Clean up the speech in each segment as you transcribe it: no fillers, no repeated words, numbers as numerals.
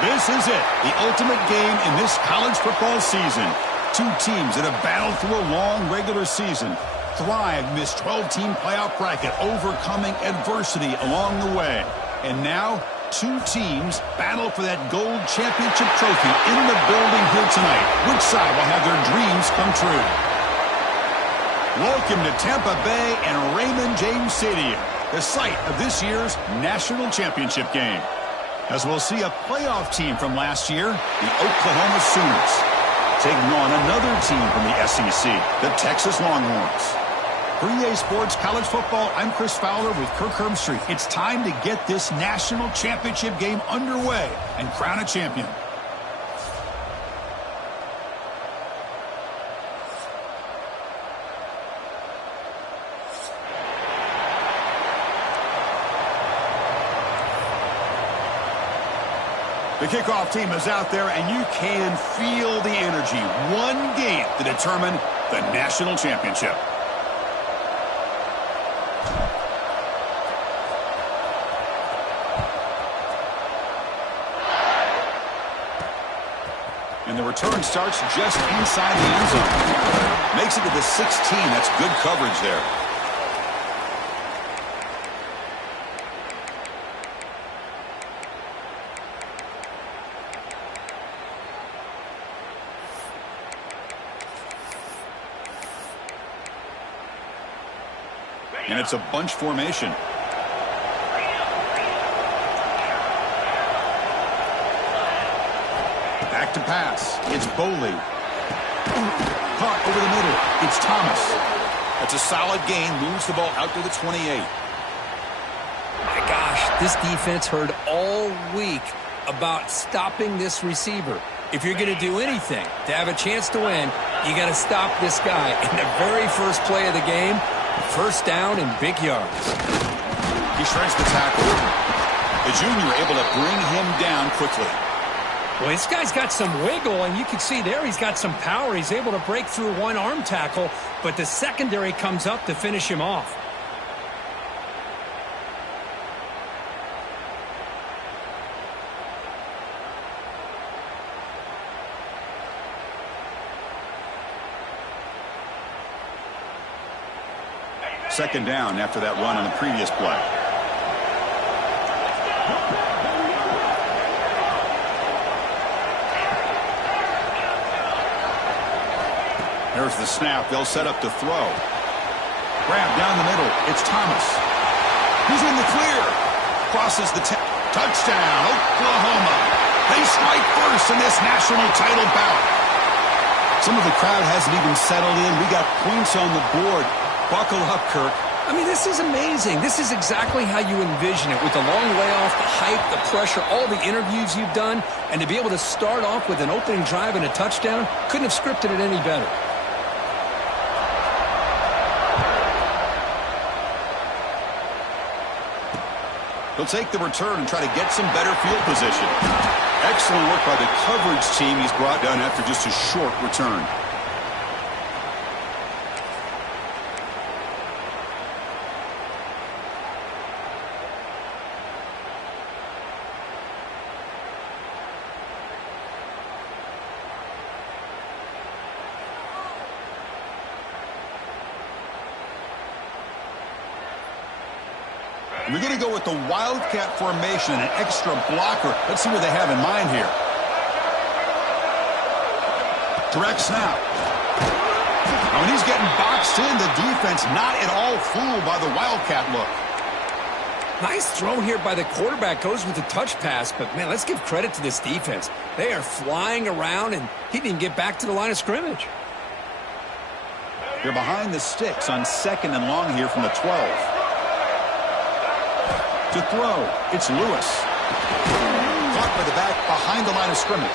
This is it, the ultimate game in this college football season. Two teams that have battled through a long regular season, thrived in this 12-team playoff bracket, overcoming adversity along the way. And now, two teams battle for that gold championship trophy in the building here tonight. Which side will have their dreams come true? Welcome to Tampa Bay and Raymond James Stadium, the site of this year's national championship game. As we'll see a playoff team from last year, the Oklahoma Sooners, taking on another team from the SEC, the Texas Longhorns. For EA Sports College Football, I'm Chris Fowler with Kirk Herbstreit. It's time to get this national championship game underway and crown a champion. The kickoff team is out there, and you can feel the energy. One game to determine the national championship. And the return starts just inside the end zone. Makes it to the 16. That's good coverage there. And it's a bunch formation. Back to pass. It's Boley. Caught over the middle. It's Thomas. That's a solid gain. Moves the ball out to the 28. My gosh, this defense heard all week about stopping this receiver. If you're going to do anything to have a chance to win, you got to stop this guy. In the very first play of the game, first down and big yards. He shreds the tackle. The junior able to bring him down quickly. Well, this guy's got some wiggle, and you can see there he's got some power. He's able to break through one arm tackle, but the secondary comes up to finish him off. Second down after that run on the previous play. There's the snap. They'll set up to throw. Grab down the middle. It's Thomas. He's in the clear. Crosses the touchdown, Oklahoma. They strike first in this national title bout. Some of the crowd hasn't even settled in. We got points on the board. Buckle up, Kirk. I mean, this is amazing. This is exactly how you envision it, with the long layoff, the hype, the pressure, all the interviews you've done, and to be able to start off with an opening drive and a touchdown, couldn't have scripted it any better. He'll take the return and try to get some better field position. Excellent work by the coverage team he's brought down after just a short return. We're going to go with the Wildcat formation, an extra blocker. Let's see what they have in mind here. Direct snap. Now, when he's getting boxed in, the defense not at all fooled by the Wildcat look. Nice throw here by the quarterback. Goes with the touch pass, but, man, let's give credit to this defense. They are flying around, and he didn't get back to the line of scrimmage. They're behind the sticks on 2nd and long here from the 12. To throw, it's Lewis. Caught by the back behind the line of scrimmage.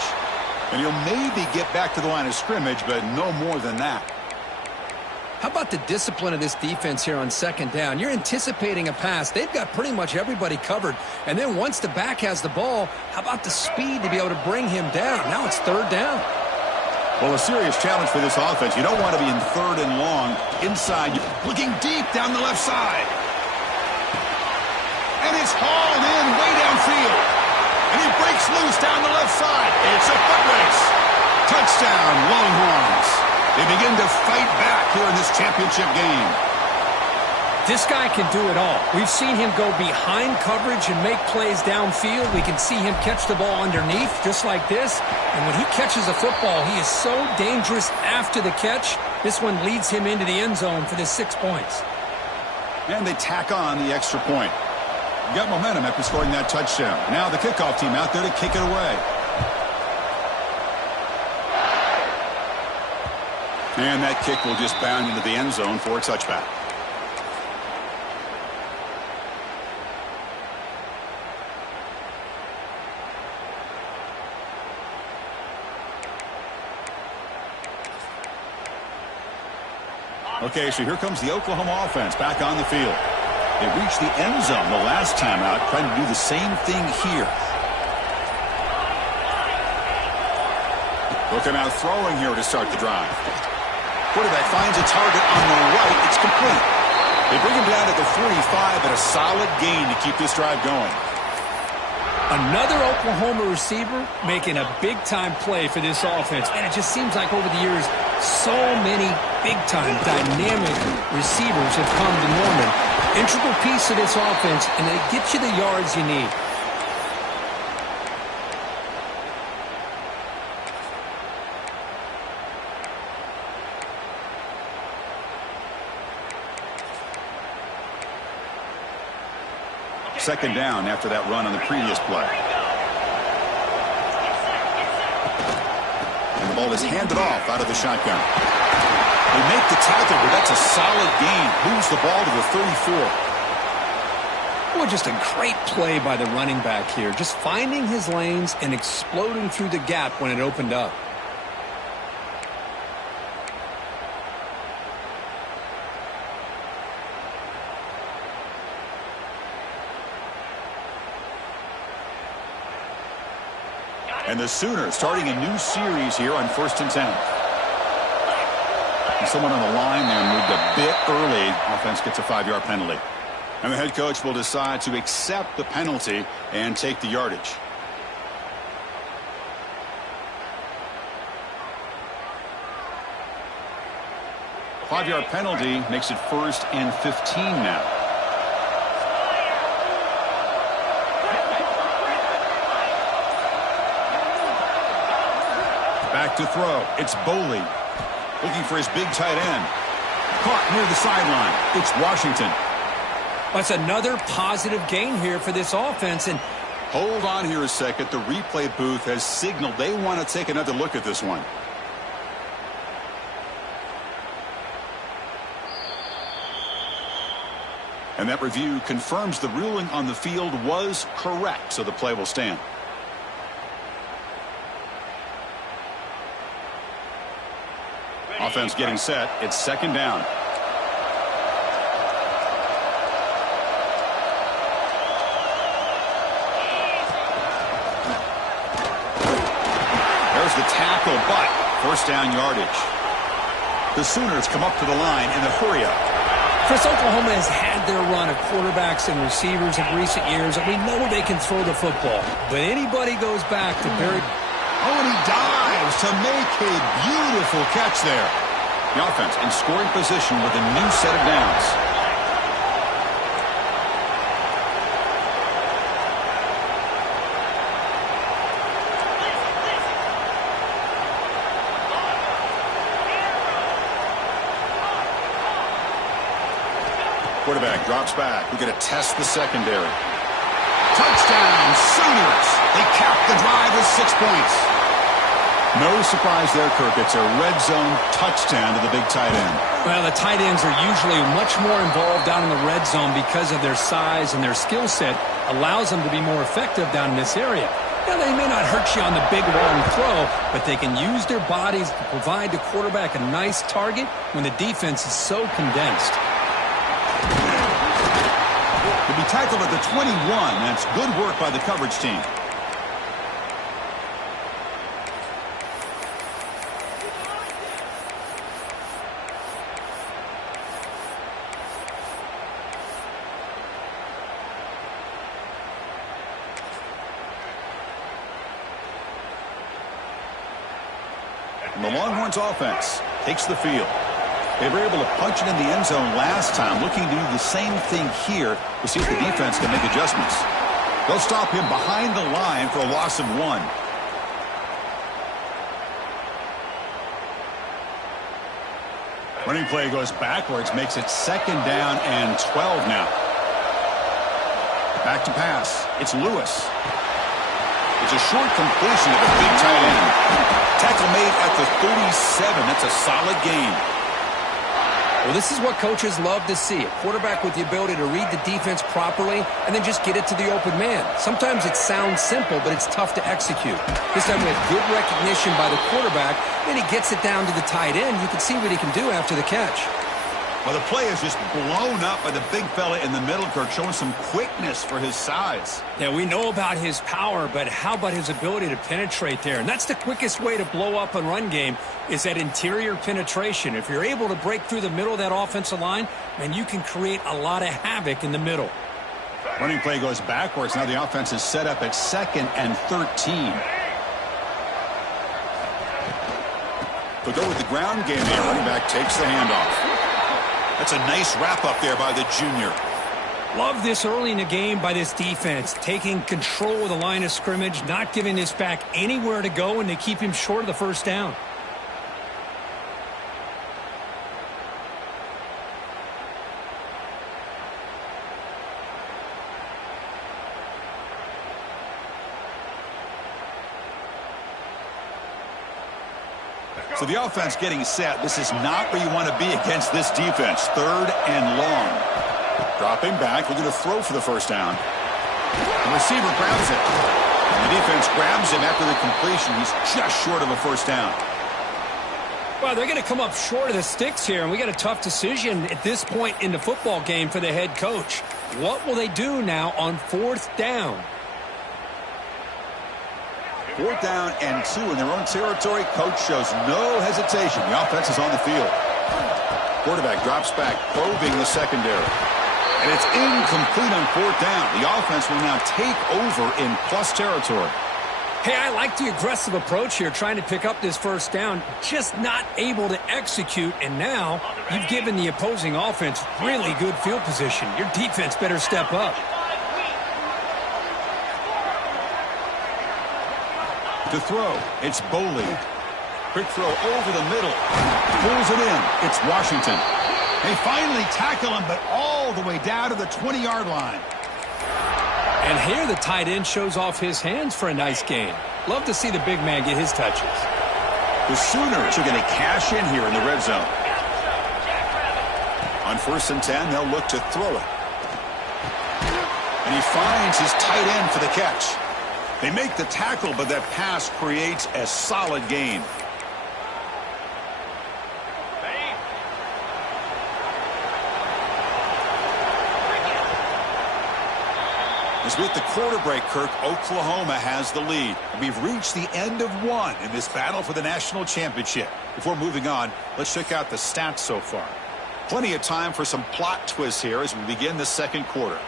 And he'll maybe get back to the line of scrimmage, but no more than that. How about the discipline of this defense here on 2nd down? You're anticipating a pass. They've got pretty much everybody covered. And then once the back has the ball, how about the speed to be able to bring him down? Now it's 3rd down. Well, a serious challenge for this offense. You don't want to be in 3rd and long. Inside, you're looking deep down the left side. And it's hauled in way downfield. And he breaks loose down the left It's a foot race. Touchdown, Longhorns. They begin to fight back here in this championship game. This guy can do it all. We've seen him go behind coverage and make plays downfield. We can see him catch the ball underneath, just like this. And when he catches a football, he is so dangerous after the catch. This one leads him into the end zone for the 6 points. And they tack on the extra point. You got momentum after scoring that touchdown. Now the kickoff team out there to kick it away. And that kick will just bound into the end zone for a touchback. Okay, so here comes the Oklahoma offense back on the field. They reached the end zone the last time out, trying to do the same thing here. Looking out throwing here to start the drive. Quarterback finds a target on the right. It's complete. They bring him down at the 45, but a solid gain to keep this drive going. Another Oklahoma receiver making a big-time play for this offense. Man, it just seems like over the years, so many big-time, dynamic receivers have come to Norman. Integral piece of this offense, and they get you the yards you need. Second down after that run on the previous play. And the ball is handed off out of the shotgun. They make the tackle, but that's a solid gain. Moves the ball to the 34. Well, just a great play by the running back here. Just finding his lanes and exploding through the gap when it opened up. And the Sooners starting a new series here on 1st and 10. And someone on the line there moved a bit early. Offense gets a 5-yard penalty. And the head coach will decide to accept the penalty and take the yardage. A 5-yard penalty makes it 1st and 15 now. Back to throw. It's Boley. Looking for his big tight end. Caught near the sideline. It's Washington. That's another positive gain here for this offense. And hold on here a second. The replay booth has signaled they want to take another look at this one. And that review confirms the ruling on the field was correct, so the play will stand. Offense getting set. It's second down. There's the tackle, but first down yardage. The Sooners come up to the line in a hurry-up. Chris, Oklahoma has had their run of quarterbacks and receivers in recent years, and we know they can throw the football. But anybody goes back to Barry. Oh, and he dives to make a beautiful catch there. The offense in scoring position with a new set of downs. Quarterback drops back. We're going to test the secondary. Touchdown, Sooners. They cap the drive with 6 points. No surprise there, Kirk. It's a red zone touchdown to the big tight end. Well, the tight ends are usually much more involved down in the red zone because of their size, and their skill set allows them to be more effective down in this area. Now, they may not hurt you on the big, long throw, but they can use their bodies to provide the quarterback a nice target when the defense is so condensed. To be tackled at the 21, that's good work by the coverage team. And the Longhorns offense takes the field. They were able to punch it in the end zone last time, looking to do the same thing here to see if the defense can make adjustments. They'll stop him behind the line for a loss of 1. Running play goes backwards, makes it 2nd down and 12 now. Back to pass. It's Lewis. It's a short completion of a big tight end. Tackle made at the 37. That's a solid gain. Well, this is what coaches love to see. A quarterback with the ability to read the defense properly and then just get it to the open man. Sometimes it sounds simple, but it's tough to execute. This time with good recognition by the quarterback, then he gets it down to the tight end. You can see what he can do after the catch. Well, the play is just blown up by the big fella in the middle, Kirk, showing some quickness for his size. Yeah, we know about his power, but how about his ability to penetrate there? And that's the quickest way to blow up a run game is that interior penetration. If you're able to break through the middle of that offensive line, then you can create a lot of havoc in the middle. Running play goes backwards. Now the offense is set up at 2nd and 13. They'll go with the ground game here. Running back takes the handoff. That's a nice wrap-up there by the junior. Love this early in the game by this defense, taking control of the line of scrimmage, not giving this back anywhere to go, and they keep him short of the first down. So the offense getting set. This is not where you want to be against this defense. 3rd and long. Dropping back, looking to throw for the first down. The receiver grabs it. And the defense grabs him after the completion. He's just short of a first down. Well, they're going to come up short of the sticks here, and we got a tough decision at this point in the football game for the head coach. What will they do now on 4th down? 4th down and 2 in their own territory. Coach shows no hesitation. The offense is on the field. Quarterback drops back, probing the secondary. And it's incomplete on 4th down. The offense will now take over in plus territory. Hey, I like the aggressive approach here, trying to pick up this first down, just not able to execute. And now you've given the opposing offense really good field position. Your defense better step up. To throw, it's Boley. Quick throw over the middle. Pulls it in. It's Washington. They finally tackle him, but all the way down to the 20-yard line. And here the tight end shows off his hands for a nice gain. Love to see the big man get his touches. The Sooners are going to cash in here in the red zone. On 1st and 10, they'll look to throw it. And he finds his tight end for the catch. They make the tackle, but that pass creates a solid gain. As with the quarter break, Kirk, Oklahoma has the lead. We've reached the end of 1 in this battle for the national championship. Before moving on, let's check out the stats so far. Plenty of time for some plot twists here as we begin the 2nd quarter.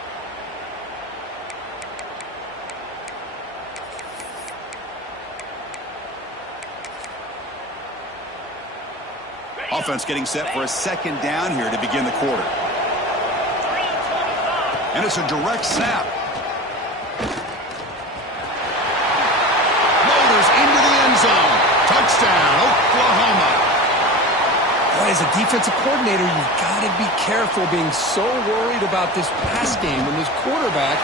Offense getting set for a 2nd down here to begin the quarter. And it's a direct snap. Motors into the end zone. Touchdown, Oklahoma. But as a defensive coordinator, you've got to be careful being so worried about this pass game and this quarterback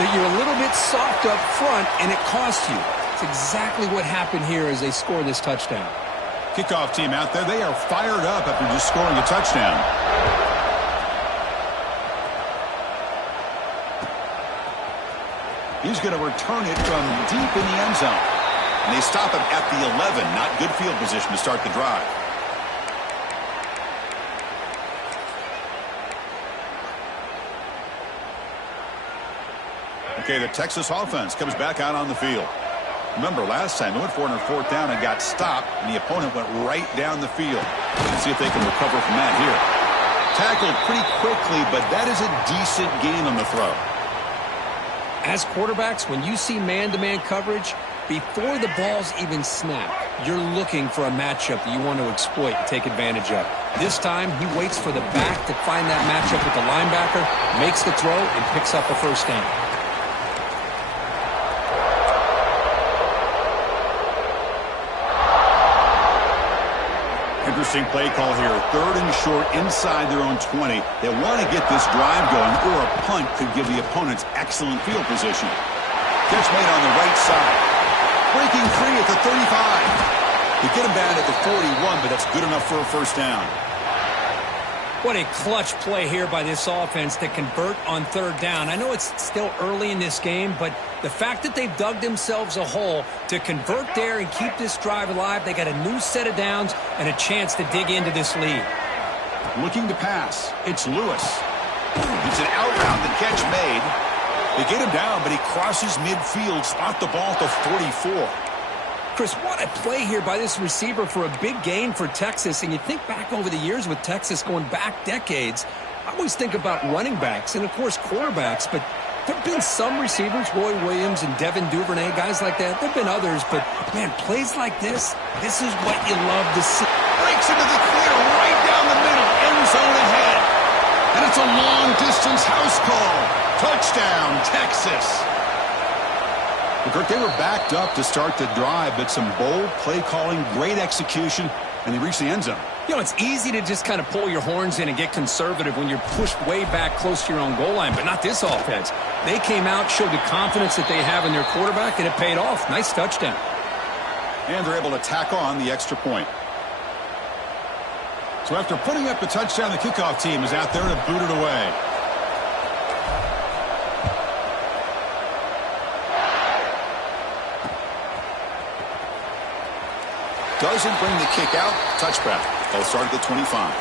that you're a little bit soft up front and it costs you. It's exactly what happened here as they score this touchdown. Kickoff team out there, they are fired up after just scoring a touchdown. He's going to return it from deep in the end zone. And they stop him at the 11. Not good field position to start the drive. Okay, the Texas offense comes back out on the field. Remember, last time they went for it on 4th down and got stopped, and the opponent went right down the field. Let's see if they can recover from that here. Tackled pretty quickly, but that is a decent gain on the throw. As quarterbacks, when you see man-to-man coverage, Before the ball's even snapped, you're looking for a matchup that you want to exploit and take advantage of. This time, he waits for the back to find that matchup with the linebacker, makes the throw, and picks up a first down. Interesting play call here. 3rd and short inside their own 20. They want to get this drive going, or a punt could give the opponents excellent field position. Catch made on the right side. Breaking free at the 35. They get him down at the 41, but that's good enough for a first down. What a clutch play here by this offense to convert on 3rd down. I know it's still early in this game, but the fact that they've dug themselves a hole to convert there and keep this drive alive, they got a new set of downs and a chance to dig into this lead. Looking to pass. It's Lewis. It's an out route. The catch made. They get him down, but he crosses midfield, spot the ball at the 44. Chris, what a play here by this receiver for a big gain for Texas. And you think back over the years with Texas going back decades, I always think about running backs and, of course, quarterbacks. But there have been some receivers, Roy Williams and Devin Duvernay, guys like that. There have been others, but, man, plays like this is what you love to see. Breaks into the clear right down the middle, end zone ahead. And it's a long-distance house call. Touchdown, Texas. Kirk, they were backed up to start the drive, but some bold play calling, great execution, and they reached the end zone. You know, it's easy to just kind of pull your horns in and get conservative when you're pushed way back close to your own goal line, but not this offense. They came out, showed the confidence that they have in their quarterback, and it paid off. Nice touchdown. And they're able to tack on the extra point. So after putting up the touchdown, the kickoff team is out there to boot it away. Doesn't bring the kick out. Touchback. They'll start at the 25.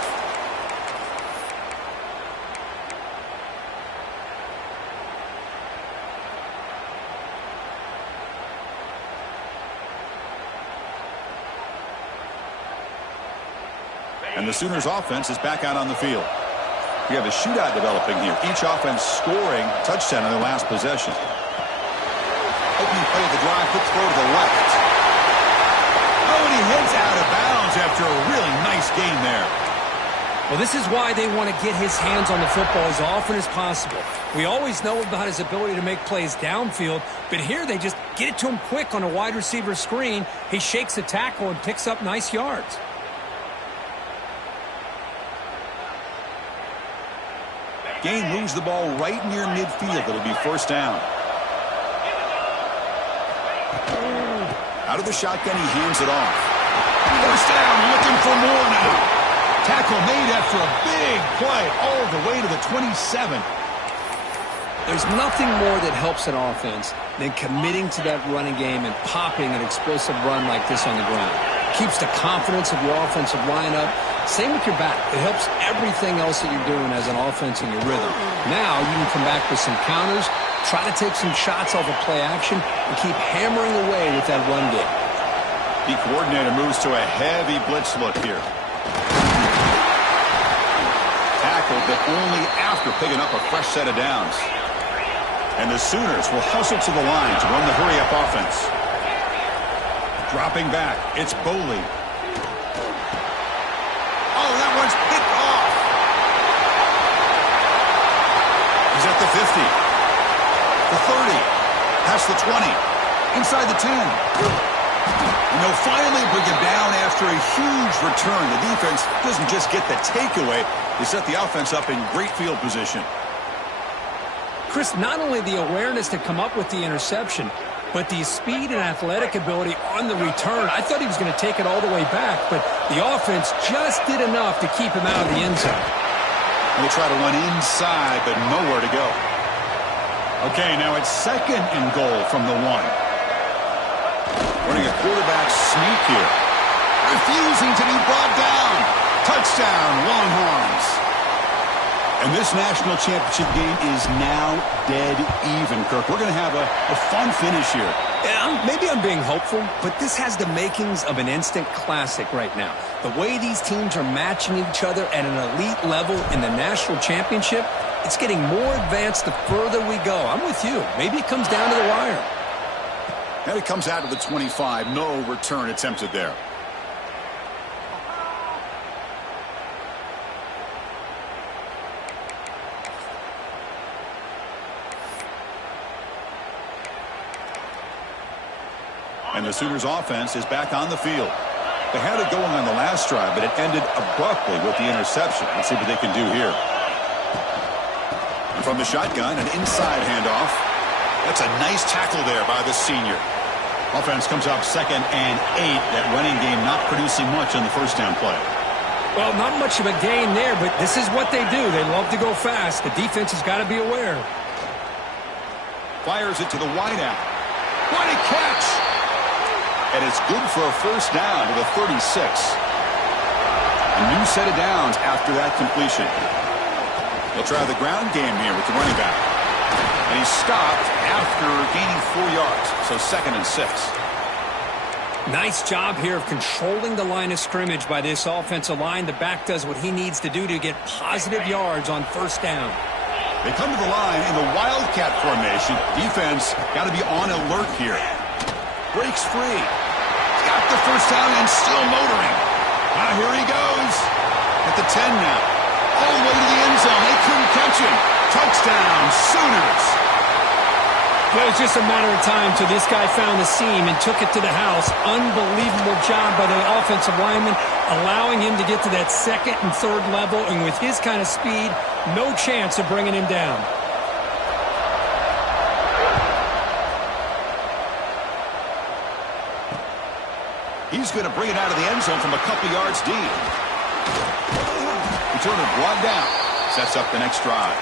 And the Sooners offense is back out on the field. We have a shootout developing here. Each offense scoring a touchdown in their last possession. Opening play of the drive, quick throw to the left. Oh, and he heads out of bounds after a really nice gain there. Well, this is why they want to get his hands on the football as often as possible. We always know about his ability to make plays downfield, but here they just get it to him quick on a wide receiver screen. He shakes the tackle and picks up nice yards. Gain moves the ball right near midfield. It'll be first down. Out of the shotgun, he hands it off. First down, looking for more now. Tackle made after a big play all the way to the 27. There's nothing more that helps an offense than committing to that running game and popping an explosive run like this on the ground. Keeps the confidence of your offensive line up. Same with your back. It helps everything else that you're doing as an offense in your rhythm. Now you can come back with some counters, try to take some shots off of play action, and keep hammering away with that run game. The coordinator moves to a heavy blitz look here. Tackled, but only after picking up a fresh set of downs. And the Sooners will hustle to the line to run the hurry-up offense. Dropping back, it's Boley. Oh, that one's picked off. He's at the 50. The 30. Past the 20. Inside the 10. And they'll finally bring him down after a huge return. The defense doesn't just get the takeaway. They set the offense up in great field position. Chris, not only the awareness to come up with the interception, but the speed and athletic ability on the return. I thought he was going to take it all the way back, but the offense just did enough to keep him out of the end zone. And they try to run inside, but nowhere to go. Okay, now it's 2nd and goal from the 1. Running a quarterback sneak here. Refusing to be brought down. Touchdown, Longhorns. And this national championship game is now dead even, Kirk. We're going to have a fun finish here. Yeah, maybe I'm being hopeful, but this has the makings of an instant classic right now. The way these teams are matching each other at an elite level in the national championship, it's getting more advanced the further we go. I'm with you. Maybe it comes down to the wire. And it comes out of the 25. No return attempted there. And the Sooners offense is back on the field. They had it going on the last drive, but it ended abruptly with the interception. Let's see what they can do here. And from the shotgun, an inside handoff. That's a nice tackle there by the senior. Offense comes up 2nd and 8. That running game not producing much on the first down play. Well, not much of a gain there, but this is what they do. They love to go fast. The defense has got to be aware. Fires it to the wideout. What a catch! And it's good for a first down to the 36. A new set of downs after that completion. They'll try the ground game here with the running back. And he's stopped after gaining 4 yards. So 2nd and 6. Nice job here of controlling the line of scrimmage by this offensive line. The back does what he needs to do to get positive yards on first down. They come to the line in the Wildcat formation. Defense got to be on alert here. Breaks free. Got the first down and still motoring. Here he goes. At the 10 now. All the way to the end zone. They couldn't catch him. Touchdown, Sooners. Well, it was just a matter of time till this guy found the seam and took it to the house. Unbelievable job by the offensive lineman, allowing him to get to that 2nd and 3rd level. And with his kind of speed, no chance of bringing him down. He's going to bring it out of the end zone from a couple yards deep. Returner brought down. Sets up the next drive.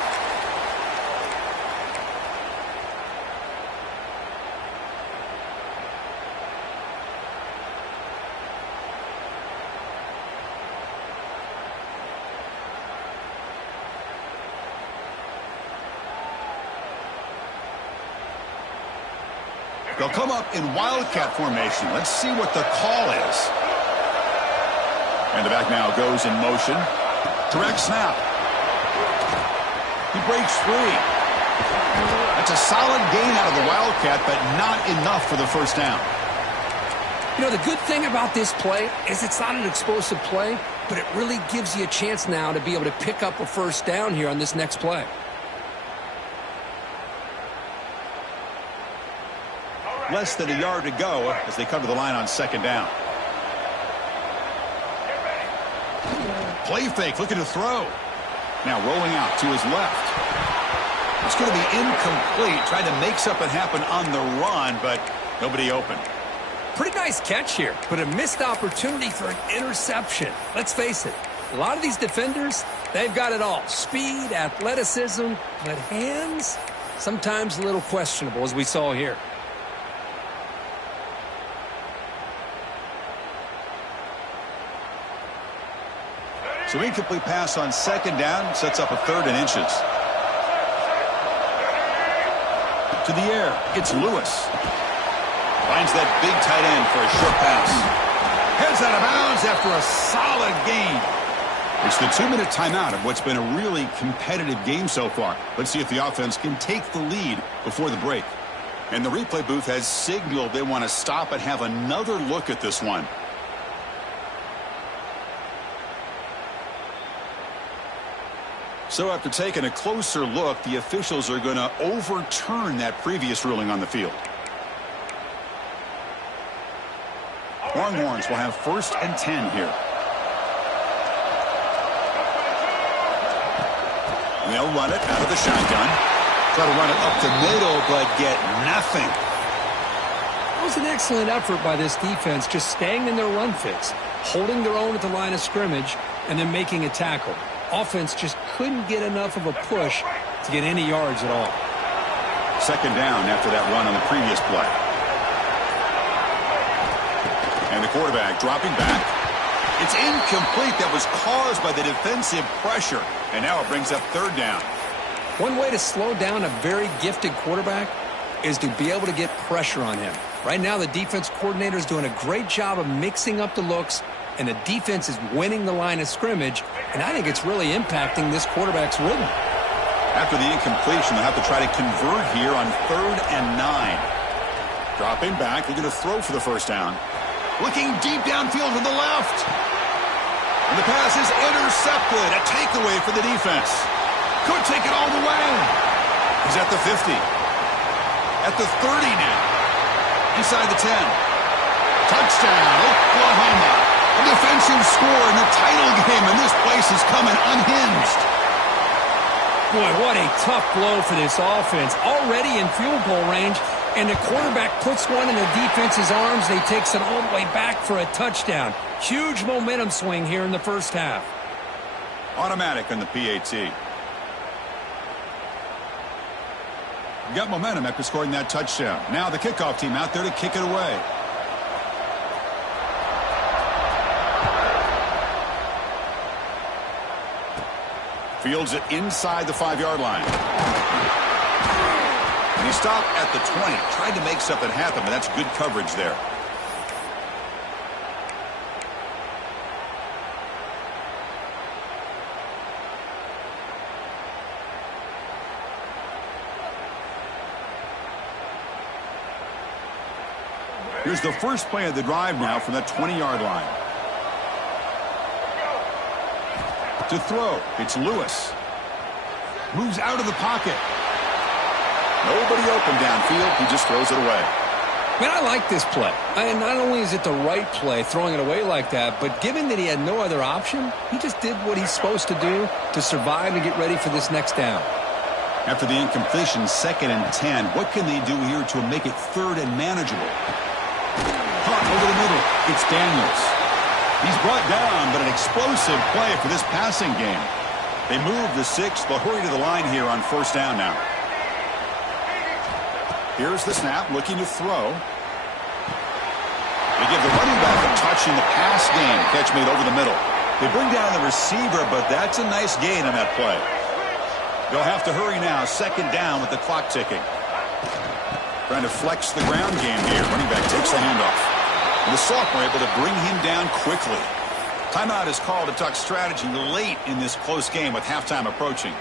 They'll come up in Wildcat formation. Let's see what the call is. And the back now goes in motion. Direct snap. He breaks free. That's a solid gain out of the Wildcat, but not enough for the first down. You know, the good thing about this play is it's not an explosive play, but it really gives you a chance now to be able to pick up a first down here on this next play. Less than a yard to go as they come to the line on 2nd down. Play fake, looking to throw. Now rolling out to his left. It's going to be incomplete. Tried to make something happen on the run, but nobody open. Pretty nice catch here, but a missed opportunity for an interception. Let's face it, a lot of these defenders, they've got it all. Speed, athleticism, but hands, sometimes a little questionable, as we saw here. So incomplete pass on 2nd down, sets up a 3rd and inches. To the air, it's Lewis. Finds that big tight end for a short pass. Heads out of bounds after a solid gain. It's the 2-minute timeout of what's been a really competitive game so far. Let's see if the offense can take the lead before the break. And the replay booth has signaled they want to stop and have another look at this one. So after taking a closer look, the officials are going to overturn that previous ruling on the field. Longhorns will have 1st and 10 here. And they'll run it out of the shotgun. Try to run it up the middle, but get nothing. It was an excellent effort by this defense, just staying in their run fits, holding their own at the line of scrimmage, and then making a tackle. Offense just couldn't get enough of a push to get any yards at all. 2nd down after that run on the previous play. And the quarterback dropping back. It's incomplete. That was caused by the defensive pressure. And now it brings up 3rd down. One way to slow down a very gifted quarterback is to be able to get pressure on him. Right now, the defense coordinator is doing a great job of mixing up the looks, and the defense is winning the line of scrimmage, and I think it's really impacting this quarterback's rhythm. After the incompletion, they'll have to try to convert here on 3rd and 9. Dropping back, they're going to throw for the first down. Looking deep downfield to the left. And the pass is intercepted. A takeaway for the defense. Could take it all the way. He's at the 50. At the 30 now. Inside the 10. Touchdown, Oklahoma. A defensive score in the title game, and this place is coming unhinged. Boy, what a tough blow for this offense. Already in field goal range, and the quarterback puts one in the defense's arms. They takes it all the way back for a touchdown. Huge momentum swing here in the first half. Automatic on the PAT. Got momentum after scoring that touchdown. Now the kickoff team out there to kick it away. Fields it inside the 5-yard line. And he stopped at the 20. Tried to make something happen, but that's good coverage there. Here's the first play of the drive now from that 20-yard line. To throw, it's Lewis. Moves out of the pocket. Nobody open downfield. He just throws it away. Man, I like this play. And not only is it the right play, throwing it away like that, but given that he had no other option, he just did what he's supposed to do to survive and get ready for this next down. After the incompletion, 2nd and 10, what can they do here to make it 3rd and manageable? Caught over the middle. It's Daniels. He's brought down, but an explosive play for this passing game. They move the 6th. They'll hurry to the line here on 1st down now. Here's the snap, looking to throw. They give the running back a touch in the pass game. Catch made over the middle. They bring down the receiver, but that's a nice gain on that play. They'll have to hurry now. 2nd down with the clock ticking. Trying to flex the ground game here. Running back takes the handoff. And the sophomore able to bring him down quickly. Timeout is called to talk strategy late in this close game with halftime approaching.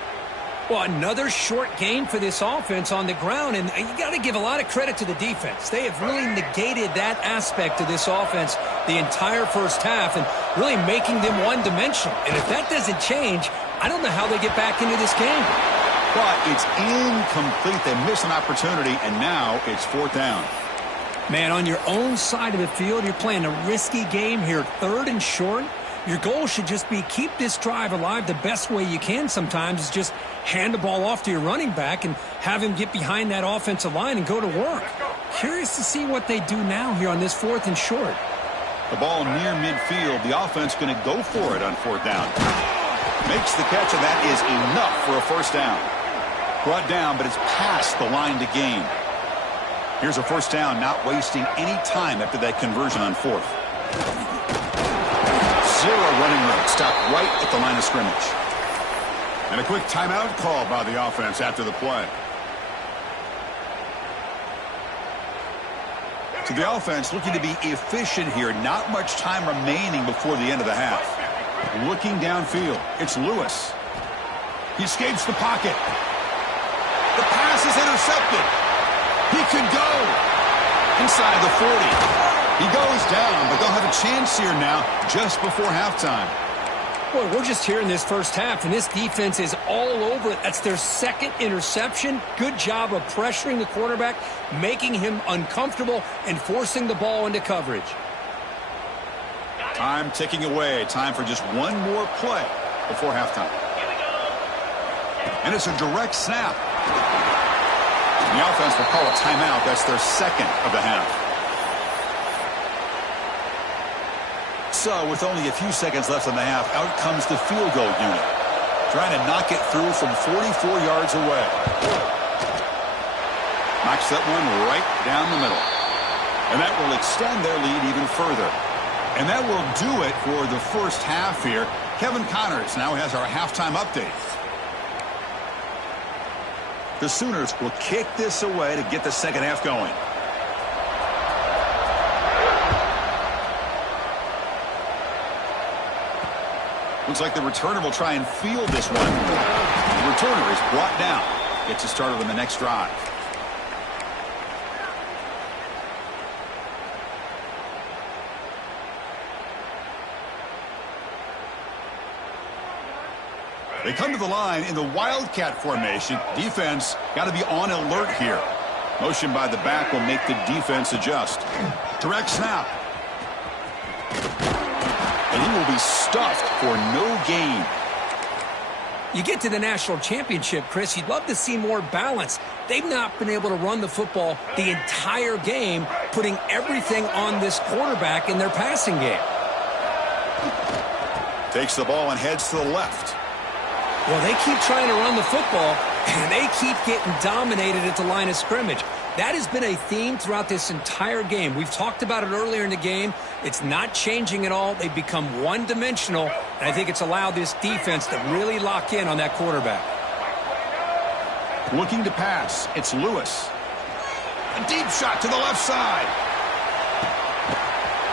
Well, another short game for this offense on the ground, and you got to give a lot of credit to the defense. They have really negated that aspect of this offense the entire first half and really making them one-dimensional. And if that doesn't change, I don't know how they get back into this game. But it's incomplete. They miss an opportunity, and now it's 4th down. Man, on your own side of the field, you're playing a risky game here, 3rd and short. Your goal should just be keep this drive alive the best way you can sometimes is just hand the ball off to your running back and have him get behind that offensive line and go to work. Curious to see what they do now here on this 4th and short. The ball near midfield. The offense going to go for it on 4th down. Makes the catch, and that is enough for a 1st down. Brought down, but it's past the line to gain. Here's a 1st down, not wasting any time after that conversion on 4th. 0 running room. Stopped right at the line of scrimmage. And a quick timeout call by the offense after the play. So the offense looking to be efficient here. Not much time remaining before the end of the half. Looking downfield. It's Lewis. He escapes the pocket. The pass is intercepted. He could go inside the 40. He goes down, but they'll have a chance here now just before halftime. Boy, we're just here in this first half, and this defense is all over it. That's their 2nd interception. Good job of pressuring the quarterback, making him uncomfortable, and forcing the ball into coverage. Time ticking away. Time for just one more play before halftime. And it's a direct snap. The offense will call a timeout. That's their 2nd of the half. So, with only a few seconds left in the half, out comes the field goal unit. Trying to knock it through from 44 yards away. Knocks that one right down the middle. And that will extend their lead even further. And that will do it for the first half here. Kevin Connors now has our halftime update. The Sooners will kick this away to get the second half going. Looks like the returner will try and field this one. The returner is brought down. Gets us started on the next drive. They come to the line in the Wildcat formation. Defense got to be on alert here. Motion by the back will make the defense adjust. Direct snap. And he will be stuffed for no gain. You get to the national championship, Chris, you'd love to see more balance. They've not been able to run the football the entire game, putting everything on this quarterback in their passing game. Takes the ball and heads to the left. Well, they keep trying to run the football, and they keep getting dominated at the line of scrimmage. That has been a theme throughout this entire game. We've talked about it earlier in the game. It's not changing at all. They've become one-dimensional, and I think it's allowed this defense to really lock in on that quarterback. Looking to pass, it's Lewis. A deep shot to the left side.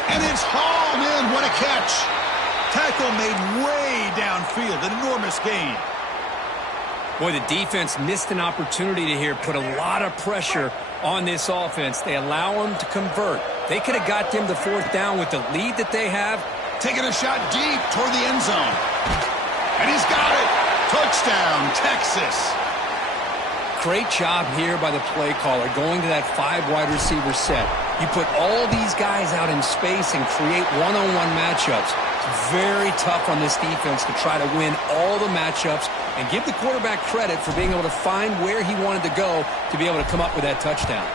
And it's hauled in. What a catch. Tackle made way downfield. An enormous gain. Boy, the defense missed an opportunity to here put a lot of pressure on this offense. They allow them to convert. They could have got them the fourth down with the lead that they have. Taking a shot deep toward the end zone. And he's got it. Touchdown, Texas. Great job here by the play caller going to that 5 wide receiver set. You put all these guys out in space and create one-on-one matchups. It's very tough on this defense to try to win all the matchups and give the quarterback credit for being able to find where he wanted to go to be able to come up with that touchdown.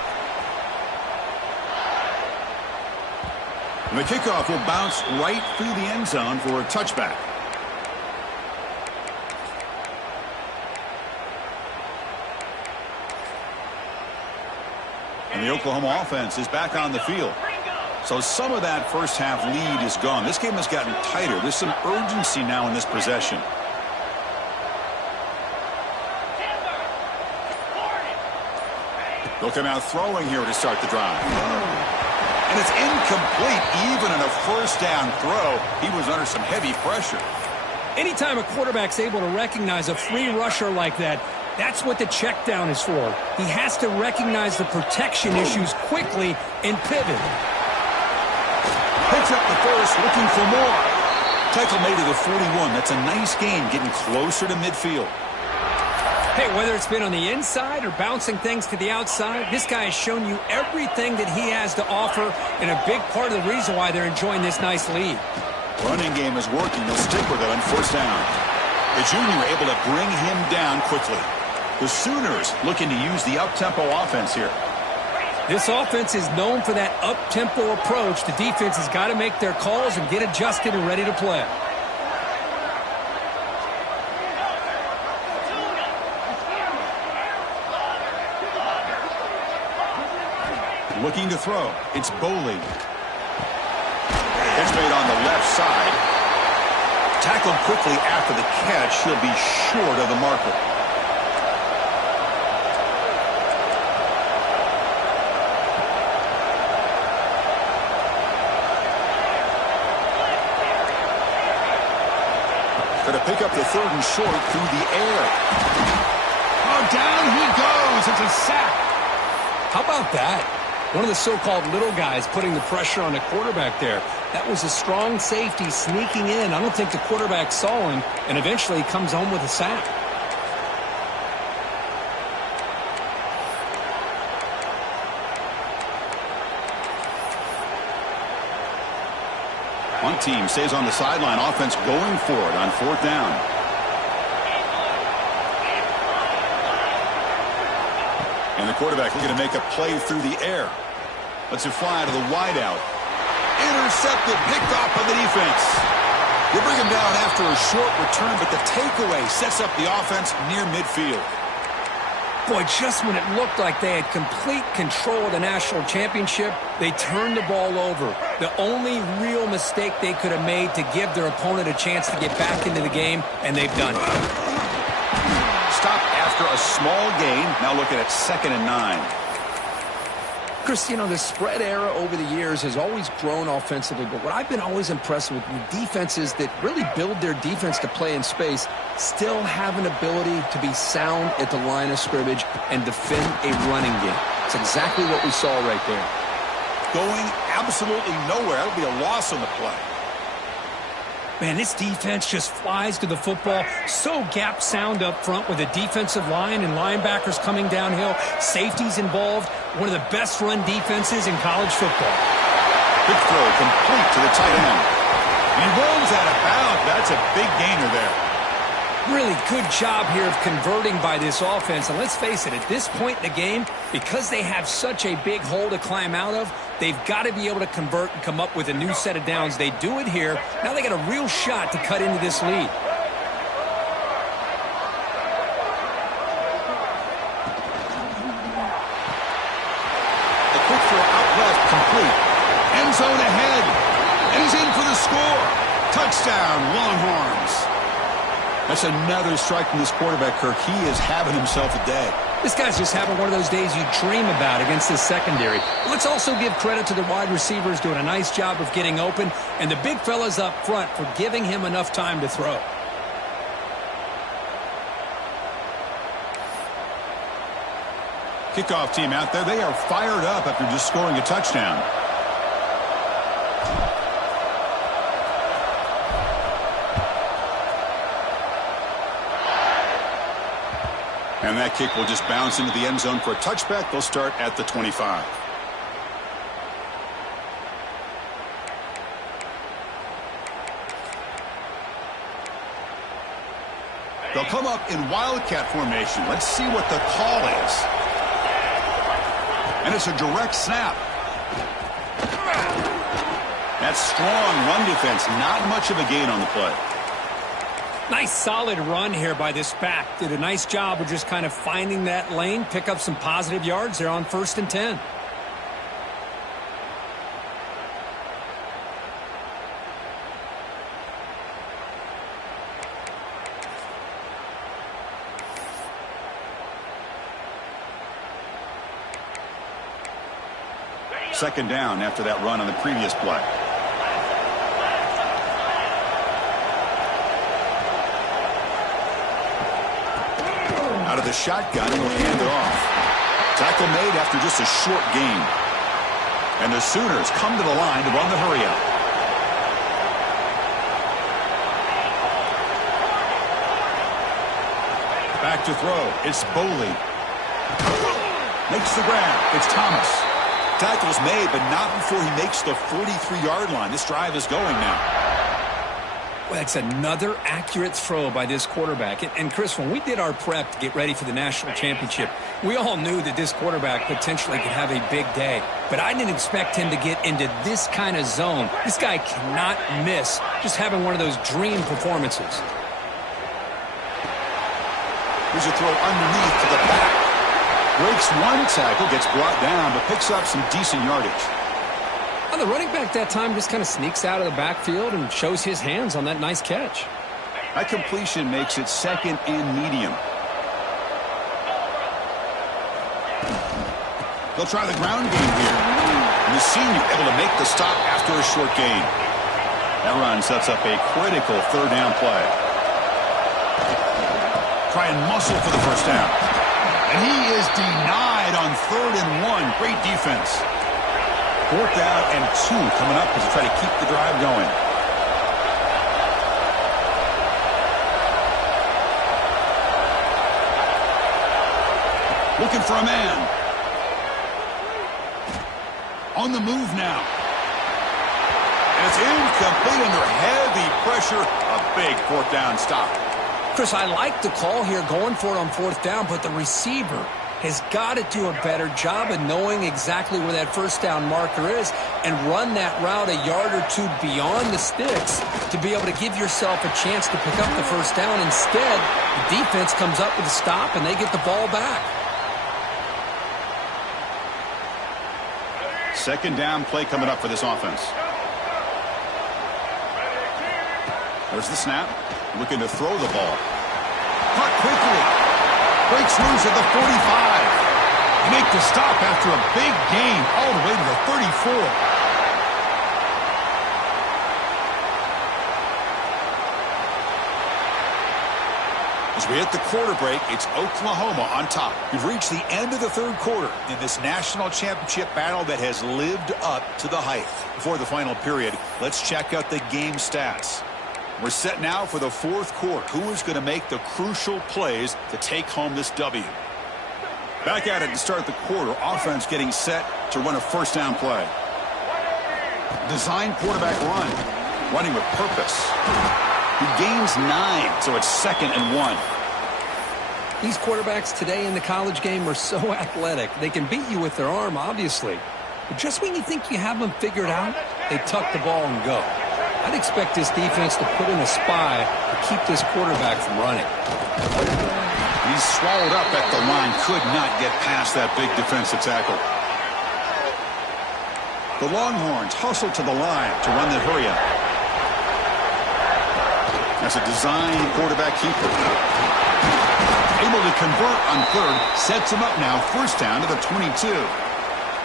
And the kickoff will bounce right through the end zone for a touchback. And the Oklahoma offense is back on the field. So some of that first half lead is gone. This game has gotten tighter. There's some urgency now in this possession. They'll come out throwing here to start the drive. And it's incomplete. Even in a first down throw, he was under some heavy pressure. Anytime a quarterback's able to recognize a free rusher like that, that's what the check down is for. He has to recognize the protection issues quickly and pivot. Picks up the first, looking for more. Tackle made to the 41. That's a nice gain, getting closer to midfield. Hey, whether it's been on the inside or bouncing things to the outside, this guy has shown you everything that he has to offer, and a big part of the reason why they're enjoying this nice lead. Running game is working. They'll stick with it on first down. The junior able to bring him down quickly. The Sooners looking to use the up-tempo offense here. This offense is known for that up-tempo approach. The defense has got to make their calls and get adjusted and ready to play. Looking to throw. It's Boley. It's made on the left side. Tackled quickly after the catch. He'll be short of the marker. Going to pick up the third and short through the air. Oh, down he goes. It's a sack. How about that? One of the so-called little guys putting the pressure on the quarterback there. That was a strong safety sneaking in. I don't think the quarterback saw him, and eventually he comes home with a sack. One team stays on the sideline. Offense going for it on fourth down. And the quarterback looking to make a play through the air. Lets it fly to the wideout. Intercepted, picked off by the defense. They bring him down after a short return, but the takeaway sets up the offense near midfield. Boy, just when it looked like they had complete control of the national championship, they turned the ball over. The only real mistake they could have made to give their opponent a chance to get back into the game, and they've done it. Stop after a small gain. Now looking at 2nd and 9. Chris, you know, the spread era over the years has always grown offensively, but what I've been always impressed with defenses that really build their defense to play in space still have an ability to be sound at the line of scrimmage and defend a running game. It's exactly what we saw right there. Going absolutely nowhere. That would be a loss on the play. Man, this defense just flies to the football. So gap sound up front with a defensive line and linebackers coming downhill. Safeties involved. One of the best run defenses in college football. Big throw complete to the tight end. And he runs out of bounds. That's a big gainer there. Really good job here of converting by this offense. And let's face it, at this point in the game, because they have such a big hole to climb out of, they've got to be able to convert and come up with a new set of downs. They do it here. Now they got a real shot to cut into this lead. A quick throw out left, complete. End zone ahead. And he's in for the score. Touchdown, Longhorns. That's another strike from this quarterback, Kirk. He is having himself a day. This guy's just having one of those days you dream about against this secondary. Let's also give credit to the wide receivers doing a nice job of getting open, and the big fellas up front for giving him enough time to throw. Kickoff team out there. They are fired up after just scoring a touchdown. And that kick will just bounce into the end zone for a touchback. They'll start at the 25. They'll come up in Wildcat formation. Let's see what the call is. And it's a direct snap. That's strong run defense. Not much of a gain on the play. Nice solid run here by this back. Did a nice job of just kind of finding that lane, pick up some positive yards there on 1st and 10. Second down after that run on the previous play. Out of the shotgun, he'll hand it off. Tackle made after just a short gain. And the Sooners come to the line to run the hurry up. Back to throw. It's Boley. Makes the grab. It's Thomas. Tackle's made, but not before he makes the 43-yard line. This drive is going now. Well, that's another accurate throw by this quarterback. And Chris, when we did our prep to get ready for the national championship, we all knew that this quarterback potentially could have a bbig day. But I didn't expect him to get into this kind of zone. This guy cannot miss just having one of those dream performances. Here's a throw underneath to the back. Breaks one tackle, gets brought down, but picks up some decent yardage. Well, the running back that time just kind of sneaks out of the backfield and shows his hands on that nice catch. That completion makes it second and medium. They'll try the ground game here. And the senior able to make the stop after a short gain. That run sets up a critical third down play. Try and muscle for the first down. And he is denied on 3rd and 1. Great defense. 4th down and 2 coming up as they try to keep the drive going. Looking for a man. On the move now. And it's incomplete under heavy pressure. A big 4th down stop. Chris, I like the call here going for it on 4th down, but the receiver has got to do a better job of knowing exactly where that first down marker is and run that route a yard or two beyond the sticks to be able to give yourself a chance to pick up the first down. Instead, the defense comes up with a stop and they get the ball back. Second down play coming up for this offense. There's the snap. Looking to throw the ball. Caught quickly. Breaks loose at the 45. They make the stop after a big gain all the way to the 34. As we hit the quarter break, it's Oklahoma on top. We've reached the end of the 3rd quarter in this national championship battle that has lived up to the hype. Before the final period, let's check out the game stats. We're set now for the fourth quarter. Who is going to make the crucial plays to take home this W? Back at it to start the quarter. Offense getting set to run a first down play. Design quarterback run. Running with purpose. He gains 9, so it's 2nd and 1. These quarterbacks today in the college game are so athletic. They can beat you with their arm, obviously. But just when you think you have them figured out, they tuck the ball and go. I'd expect this defense to put in a spy to keep this quarterback from running. He's swallowed up at the line. Could not get past that big defensive tackle. The Longhorns hustle to the line to run the hurry-up. That's a design quarterback keeper. Able to convert on 3rd. Sets him up now. First down to the 22.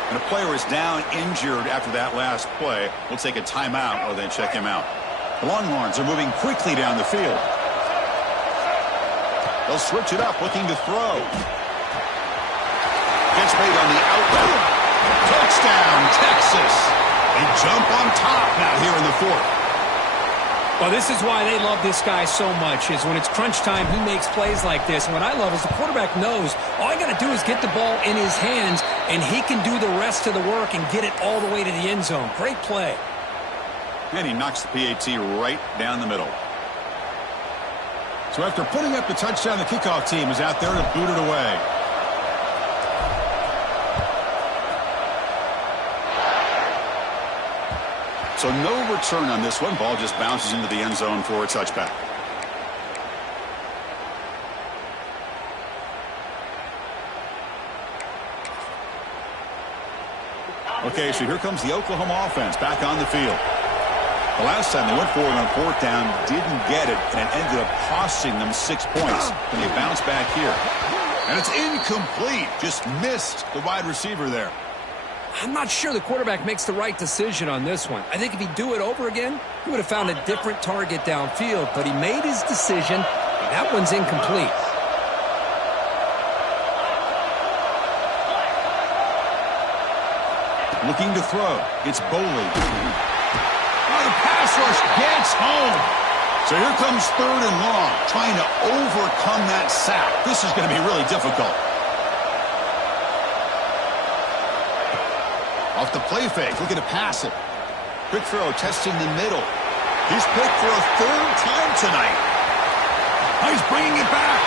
And a player is down injured after that last play. We'll take a timeout while they check him out. The Longhorns are moving quickly down the field. They'll switch it up, looking to throw. Gets made on the outlet. Touchdown, Texas. They jump on top now here in the 4th. Well, this is why they love this guy so much, is when it's crunch time, he makes plays like this. And what I love is the quarterback knows all I got to do is get the ball in his hands, and he can do the rest of the work and get it all the way to the end zone. Great play. And he knocks the PAT right down the middle. So after putting up the touchdown, the kickoff team is out there to boot it away. So no return on this one. Ball just bounces into the end zone for a touchback. Okay, so here comes the Oklahoma offense back on the field. The last time they went forward on 4th down, didn't get it, and it ended up costing them 6 points. And they bounce back here. And it's incomplete. Just missed the wide receiver there. I'm not sure the quarterback makes the right decision on this one. I think if he'd do it over again, he would have found a different target downfield, but he made his decision, and that one's incomplete. Looking to throw. It's Boley. Oh, the pass rush gets home. So here comes 3rd and long, trying to overcome that sack. This is going to be really difficult. Off the play fake, looking to pass it. Quick throw, testing the middle. He's picked for a 3rd time tonight. Oh, he's bringing it back.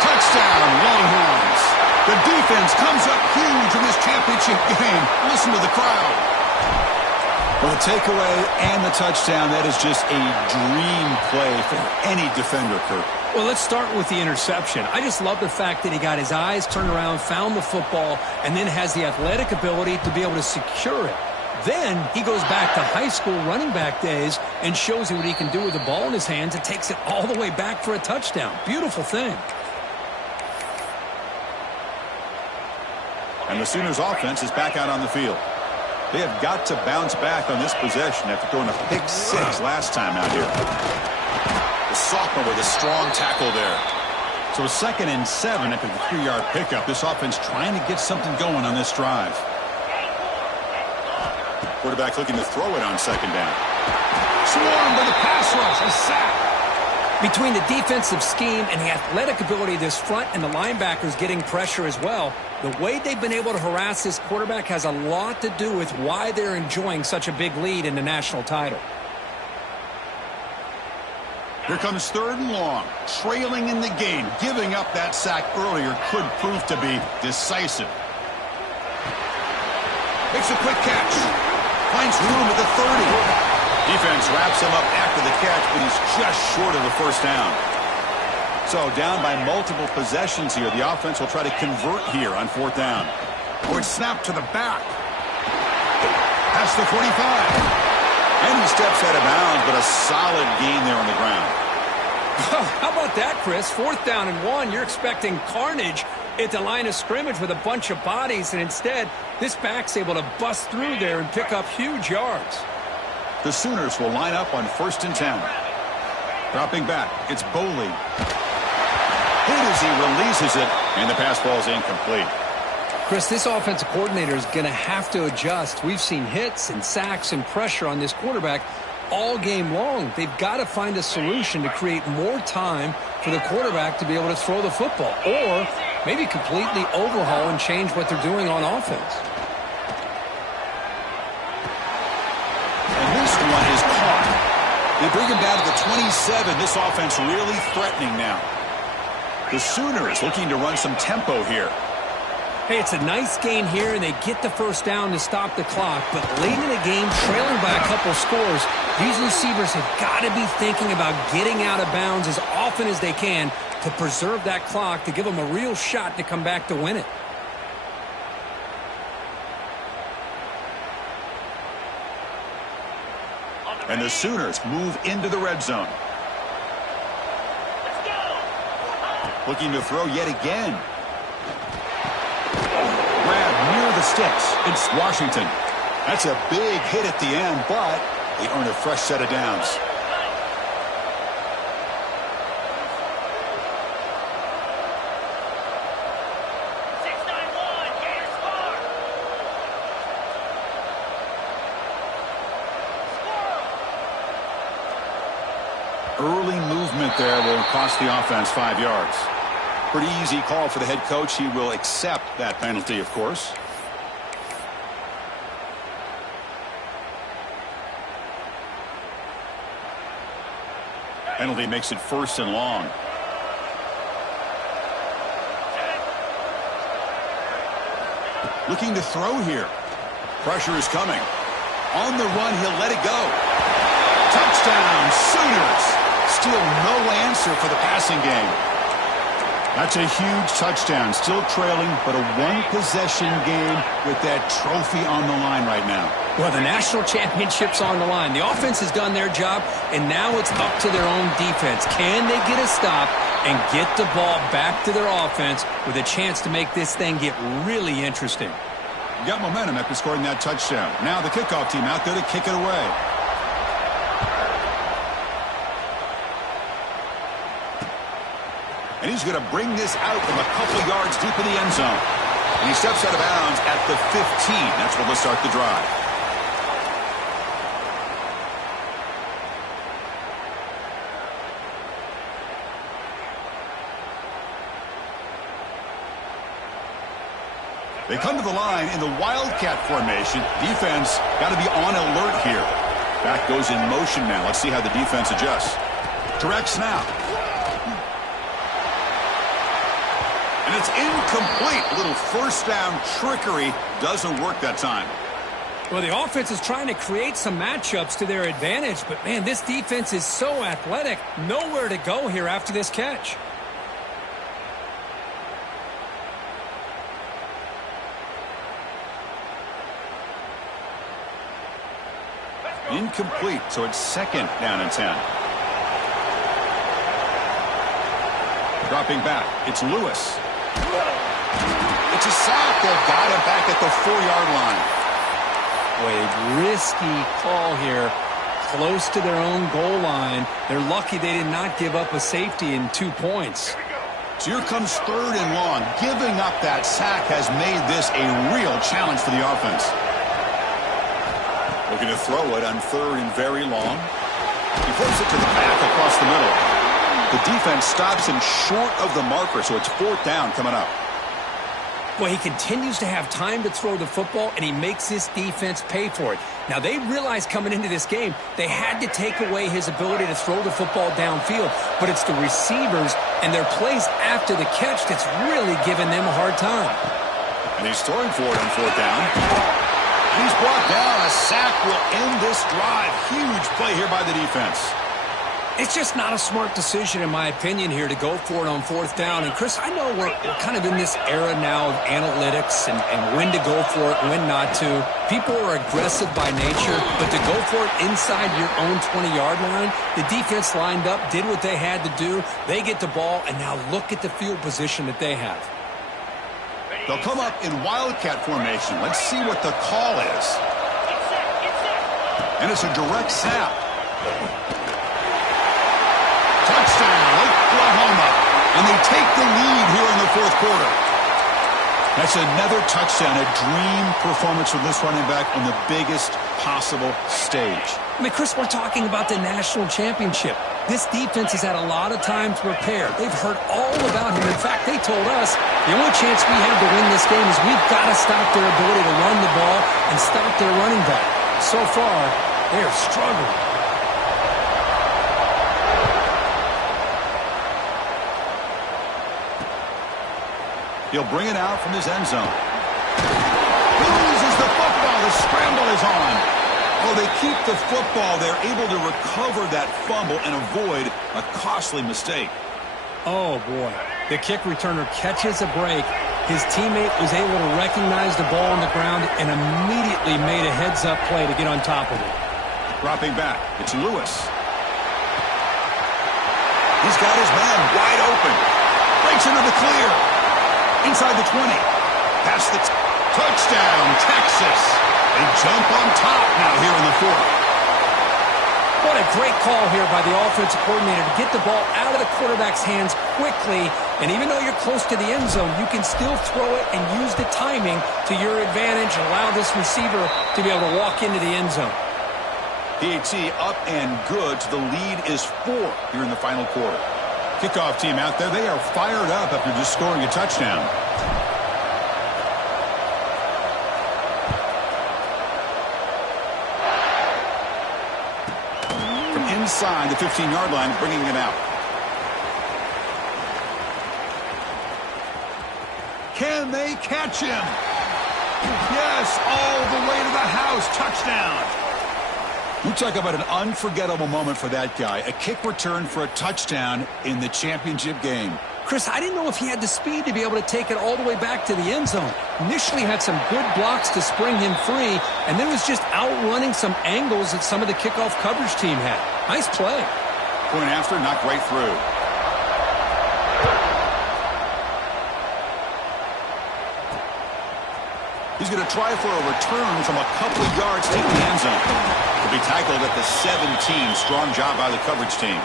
Touchdown, Longhorns. The defense comes up huge in this championship game. Listen to the crowd. Well, the takeaway and the touchdown, that is just a dream play for any defender, Kurt. Well, let's start with the interception. I just love the fact that he got his eyes turned around, found the football, and then has the athletic ability to be able to secure it. Then he goes back to high school running back days and shows you what he can do with the ball in his hands and takes it all the way back for a touchdown. Beautiful thing. And the Sooners offense is back out on the field. They have got to bounce back on this possession after throwing a pick 6 last time out here. The sophomore with a strong tackle there. So a 2nd and 7 after the 3-yard pickup. This offense trying to get something going on this drive. Quarterback looking to throw it on 2nd down. Swarmed by the pass rush. A sack. Between the defensive scheme and the athletic ability of this front and the linebackers getting pressure as well, the way they've been able to harass this quarterback has a lot to do with why they're enjoying such a big lead in the national title. Here comes 3rd and long. Trailing in the game. Giving up that sack earlier could prove to be decisive. Makes a quick catch. Finds room at the 30. Defense wraps him up after the catch, but he's just short of the first down. So down by multiple possessions here. The offense will try to convert here on 4th down. Oh, it's snapped to the back. Past the 45. And he steps out of bounds, but a solid gain there on the ground. How about that, Chris? 4th down and 1. You're expecting carnage at the line of scrimmage with a bunch of bodies, and instead, this back's able to bust through there and pick up huge yards. The Sooners will line up on 1st and 10. Dropping back, it's Boley. Hit as he releases it, and the pass ball is incomplete. Chris, this offensive coordinator is going to have to adjust. We've seen hits and sacks and pressure on this quarterback, all game long. They've got to find a solution to create more time for the quarterback to be able to throw the football, or maybe completely overhaul and change what they're doing on offense. And this one is caught. They bring him down to the 27. This offense really threatening now. The Sooners looking to run some tempo here. Hey, it's a nice gain here, and they get the first down to stop the clock. But late in the game, trailing by a couple scores, these receivers have got to be thinking about getting out of bounds as often as they can to preserve that clock, to give them a real shot to come back to win it. And the Sooners move into the red zone. Looking to throw yet again. Grab near the sticks. It's Washington. That's a big hit at the end, but they earn a fresh set of downs. Early movement there will cost the offense 5 yards. Pretty easy call for the head coach. He will accept that penalty, of course. Penalty makes it 1st and long. Looking to throw here. Pressure is coming. On the run, he'll let it go. Touchdown, Sooners. Still no answer for the passing game. That's a huge touchdown. Still trailing, but a one-possession game with that trophy on the line right now. Well, the national championship's on the line. The offense has done their job, and now it's up to their own defense. Can they get a stop and get the ball back to their offense with a chance to make this thing get really interesting? You got momentum after scoring that touchdown. Now the kickoff team out there to kick it away. And he's going to bring this out from a couple yards deep in the end zone. And he steps out of bounds at the 15. That's where they'll start the drive. They come to the line in the Wildcat formation. Defense got to be on alert here. Back goes in motion now. Let's see how the defense adjusts. Direct snap. And it's incomplete. A little first down trickery doesn't work that time. Well, the offense is trying to create some matchups to their advantage, but, man, this defense is so athletic. Nowhere to go here after this catch. Incomplete, so it's 2nd down and 10. Dropping back, it's Lewis. It's a sack. They've got him back at the 4-yard line. Boy, a risky call here, close to their own goal line. They're lucky they did not give up a safety in 2 points. So here comes 3rd and long. Giving up that sack has made this a real challenge for the offense. Looking to throw it on 3rd and very long. He flips it to the back across the middle. The defense stops him short of the marker, so it's 4th down coming up. Well, he continues to have time to throw the football, and he makes this defense pay for it. Now, they realized coming into this game they had to take away his ability to throw the football downfield, but it's the receivers and their plays after the catch that's really giving them a hard time. And he's throwing for it on 4th down. He's brought down. A sack will end this drive. Huge play here by the defense. It's just not a smart decision, in my opinion, here to go for it on 4th down. And, Chris, I know we're kind of in this era now of analytics and when to go for it, when not to. People are aggressive by nature, but to go for it inside your own 20-yard line, the defense lined up, did what they had to do. They get the ball, and now look at the field position that they have. They'll come up in Wildcat formation. Let's see what the call is. And it's a direct snap. Touchdown, Oklahoma. And they take the lead here in the 4th quarter. That's another touchdown, a dream performance from this running back on the biggest possible stage. I mean, Chris, we're talking about the national championship. This defense has had a lot of time to prepare. They've heard all about him. In fact, they told us the only chance we have to win this game is we've got to stop their ability to run the ball and stop their running back. So far, they are struggling. He'll bring it out from his end zone. He loses the football. The scramble is on. Oh, they keep the football. They're able to recover that fumble and avoid a costly mistake. Oh, boy. The kick returner catches a break. His teammate was able to recognize the ball on the ground and immediately made a heads-up play to get on top of it. Dropping back. It's Lewis. He's got his man wide open. Breaks into the clear. Inside the 20. Past the touchdown, Texas. They jump on top now here in the fourth. What a great call here by the offensive coordinator to get the ball out of the quarterback's hands quickly. And even though you're close to the end zone, you can still throw it and use the timing to your advantage and allow this receiver to be able to walk into the end zone. PAT up and good. The lead is 4 here in the final quarter. Kickoff team out there, they are fired up after just scoring a touchdown. From inside the 15-yard line, bringing it out. Can they catch him? Yes, all the way to the house. Touchdown. You talk about an unforgettable moment for that guy. A kick return for a touchdown in the championship game. Chris, I didn't know if he had the speed to be able to take it all the way back to the end zone. Initially had some good blocks to spring him free, and then was just outrunning some angles that some of the kickoff coverage team had. Nice play. Point after, knocked right through. He's going to try for a return from a couple of yards, take the end zone. He'll be tackled at the 17. Strong job by the coverage team.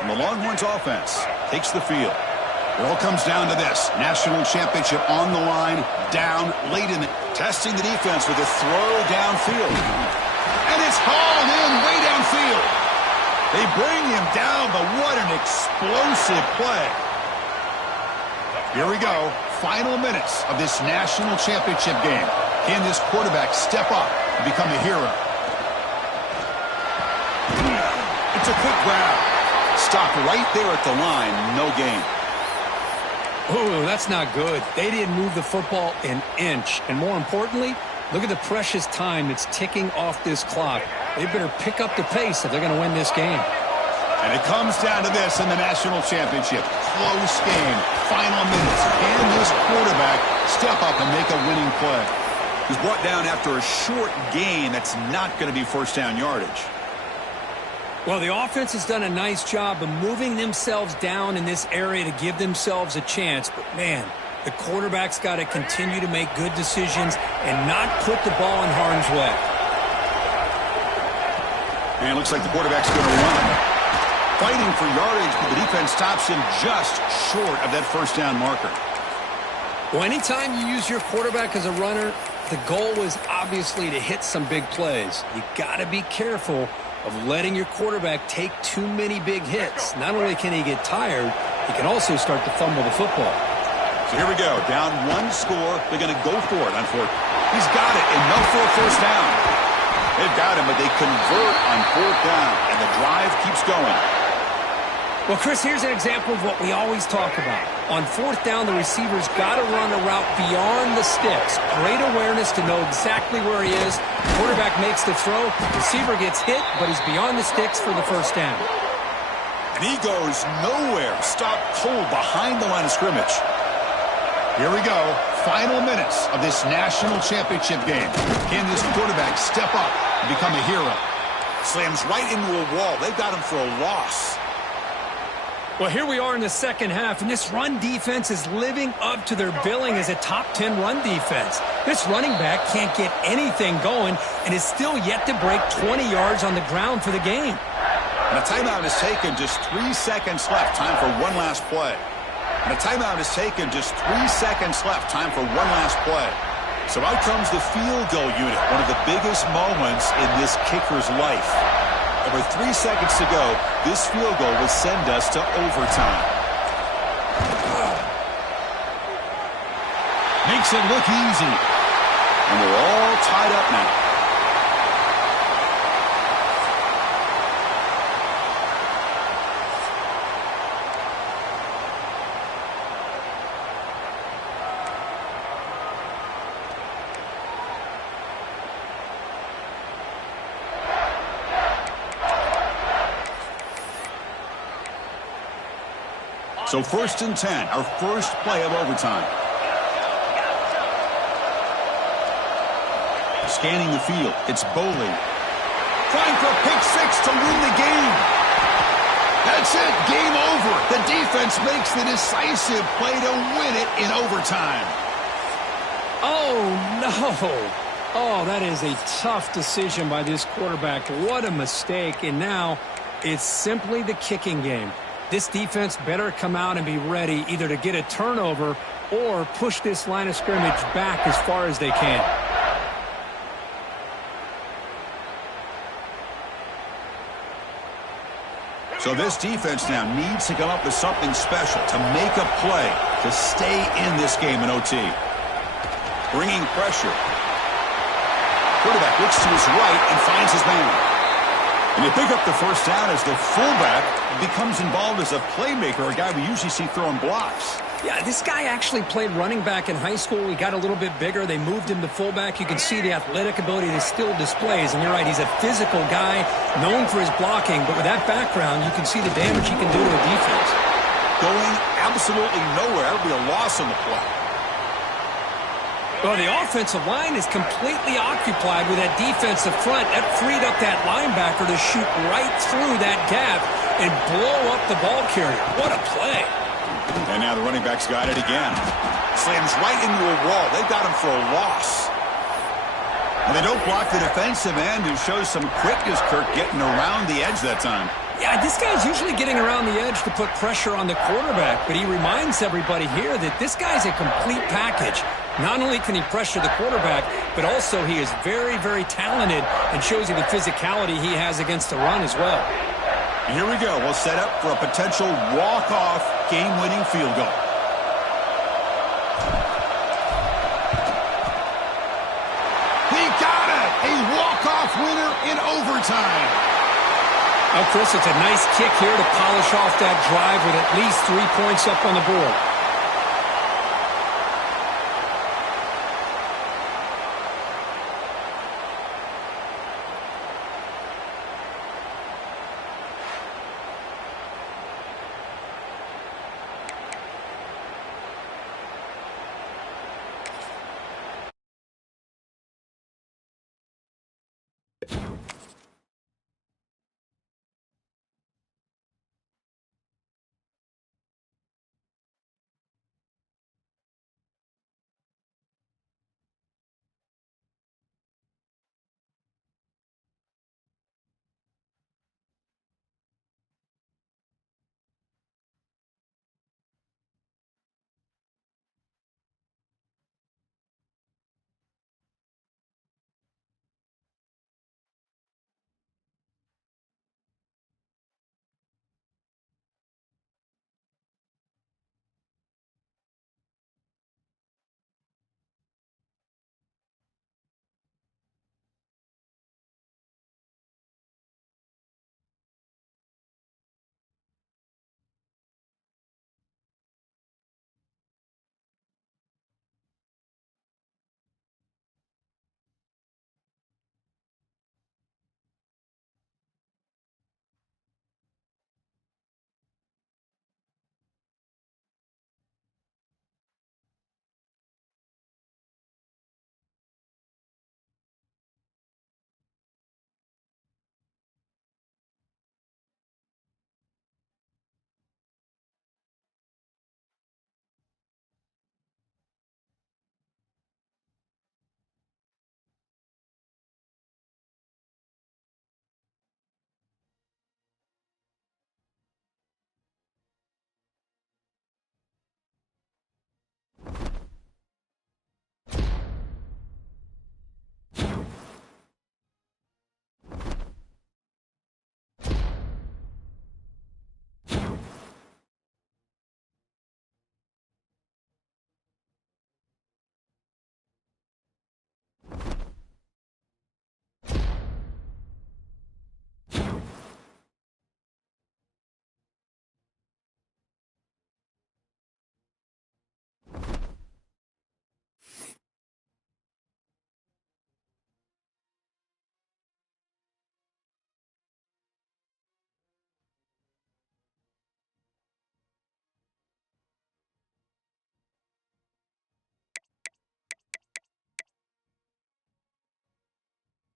And the Longhorns offense takes the field. It all comes down to this. National championship on the line, down late in the... Testing the defense with a throw downfield. And it's hauled in way downfield. They bring him down, but what an explosive play. Here we go. Final minutes of this national championship game. Can this quarterback step up and become a hero? It's a quick grab. Stopped right there at the line. No gain. Oh, that's not good. They didn't move the football an inch. And more importantly, look at the precious time that's ticking off this clock. They better pick up the pace if they're going to win this game. And it comes down to this in the national championship. Close game. Final minutes. Can this quarterback step up and make a winning play? He's brought down after a short gain that's not going to be first down yardage. Well, the offense has done a nice job of moving themselves down in this area to give themselves a chance. But, man, the quarterback's got to continue to make good decisions and not put the ball in harm's way. And it looks like the quarterback's going to run. Fighting for yardage, but the defense stops him just short of that first down marker. Well, anytime you use your quarterback as a runner, the goal is obviously to hit some big plays. You got to be careful of letting your quarterback take too many big hits. Not only can he get tired, he can also start to fumble the football. So here we go. Down one score. They're going to go for it on fourth. He's got it, enough for a first down. They've got him, but they convert on fourth down, and the drive keeps going. Well, Chris, here's an example of what we always talk about. On fourth down, the receiver's got to run a route beyond the sticks. Great awareness to know exactly where he is. Quarterback makes the throw. Receiver gets hit, but he's beyond the sticks for the first down. And he goes nowhere. Stopped cold behind the line of scrimmage. Here we go. Final minutes of this national championship game. Can this quarterback step up and become a hero? Slams right into a wall. They've got him for a loss. Well, here we are in the second half, and this run defense is living up to their billing as a top 10 run defense. This running back can't get anything going and is still yet to break 20 yards on the ground for the game. And a timeout is taken. Just 3 seconds left. Time for one last play. And a timeout is taken, just 3 seconds left. Time for one last play. So out comes the field goal unit, one of the biggest moments in this kicker's life. Over 3 seconds to go, this field goal will send us to overtime. Makes it look easy. And we're all tied up now. So 1st and 10, our first play of overtime. Scanning the field, it's Boley. Trying for a pick six to win the game. That's it, game over. The defense makes the decisive play to win it in overtime. Oh, no. Oh, that is a tough decision by this quarterback. What a mistake. And now it's simply the kicking game. This defense better come out and be ready either to get a turnover or push this line of scrimmage back as far as they can. So this defense now needs to come up with something special to make a play to stay in this game in OT. Bringing pressure. Quarterback looks to his right and finds his man. And you pick up the first down as the fullback becomes involved as a playmaker, a guy we usually see throwing blocks. Yeah, this guy actually played running back in high school. He got a little bit bigger. They moved him to fullback. You can see the athletic ability that he still displays. And you're right, he's a physical guy, known for his blocking. But with that background, you can see the damage he can do to a defense. Going absolutely nowhere. That'll be a loss on the play. Well, the offensive line is completely occupied with that defensive front. That freed up that linebacker to shoot right through that gap and blow up the ball carrier. What a play. And now the running back's got it again. Slams right into a wall. They've got him for a loss. And they don't block the defensive end, who shows some quickness, Kirk, getting around the edge that time. Yeah, this guy's usually getting around the edge to put pressure on the quarterback, but he reminds everybody here that this guy's a complete package. Not only can he pressure the quarterback, but also he is very, very talented and shows you the physicality he has against the run as well. And here we go. We'll set up for a potential walk-off game-winning field goal. He got it! A walk-off winner in overtime. Well, Chris, it's a nice kick here to polish off that drive with at least 3 points up on the board.